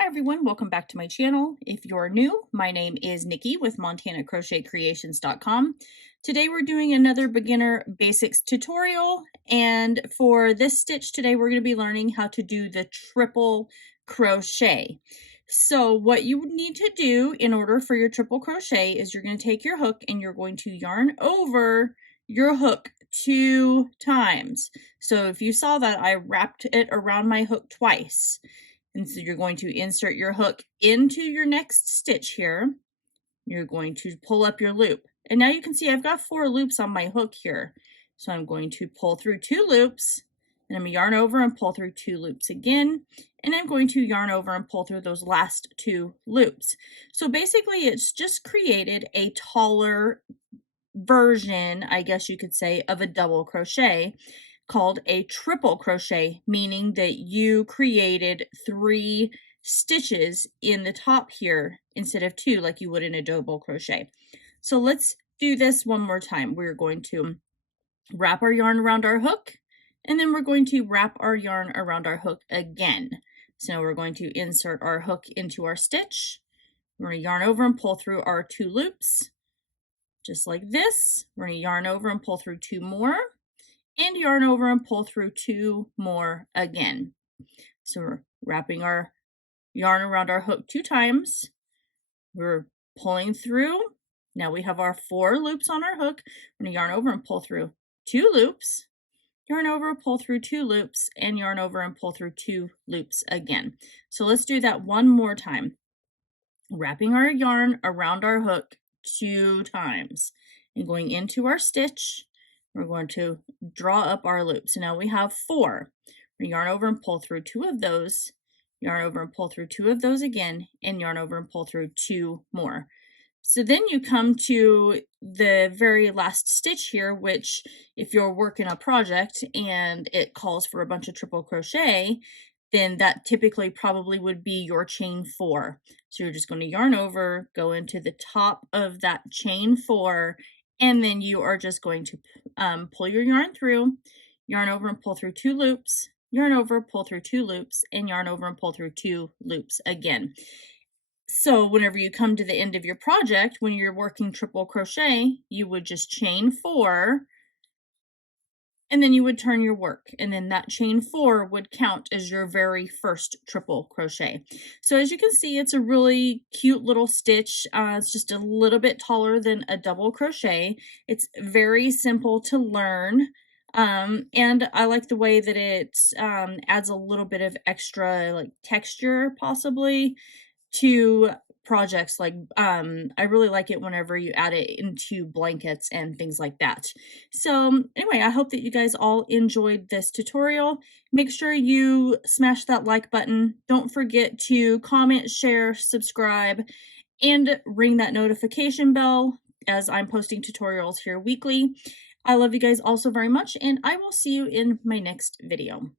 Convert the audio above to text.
Hi everyone, welcome back to my channel. If you're new, my name is Nikki with MontanaCrochetCreations.com. Today we're doing another beginner basics tutorial, and for this stitch today we're going to be learning how to do the triple crochet. So what you would need to do in order for your triple crochet is you're going to take your hook and you're going to yarn over your hook 2 times. So if you saw that, I wrapped it around my hook twice. And so you're going to insert your hook into your next stitch here. You're going to pull up your loop. And now you can see I've got 4 loops on my hook here. So I'm going to pull through 2 loops, and I'm going to yarn over and pull through 2 loops again. And I'm going to yarn over and pull through those last 2 loops. So basically it's just created a taller version, I guess you could say, of a double crochet, called a triple crochet, meaning that you created 3 stitches in the top here instead of 2 like you would in a double crochet. So let's do this one more time. We're going to wrap our yarn around our hook, and then we're going to wrap our yarn around our hook again. So now we're going to insert our hook into our stitch. We're going to yarn over and pull through our 2 loops, just like this. We're going to yarn over and pull through 2 more, and yarn over and pull through 2 more again. So we're wrapping our yarn around our hook 2 times. We're pulling through. Now we have our 4 loops on our hook. We're going to yarn over and pull through 2 loops, yarn over, pull through 2 loops, and yarn over and pull through 2 loops again. So let's do that one more time. Wrapping our yarn around our hook 2 times and going into our stitch. We're going to draw up our loops. So now we have 4. We yarn over and pull through 2 of those, yarn over and pull through 2 of those again, and yarn over and pull through 2 more. So then you come to the very last stitch here, which if you're working a project and it calls for a bunch of triple crochet, then that typically probably would be your chain 4. So you're just going to yarn over, go into the top of that chain 4, and then you are just going to pull your yarn through, yarn over and pull through 2 loops, yarn over, pull through 2 loops, and yarn over and pull through 2 loops again. So whenever you come to the end of your project, when you're working triple crochet, you would just chain 4, and then you would turn your work, and then that chain 4 would count as your very first triple crochet. So as you can see, it's a really cute little stitch. It's just a little bit taller than a double crochet. It's very simple to learn, and I like the way that it adds a little bit of extra like texture possibly to projects. Like I really like it whenever you add it into blankets and things like that. So anyway, I hope that you guys all enjoyed this tutorial. Make sure you smash that like button. Don't forget to comment, share, subscribe, and ring that notification bell as I'm posting tutorials here weekly. I love you guys all so very much, and I will see you in my next video.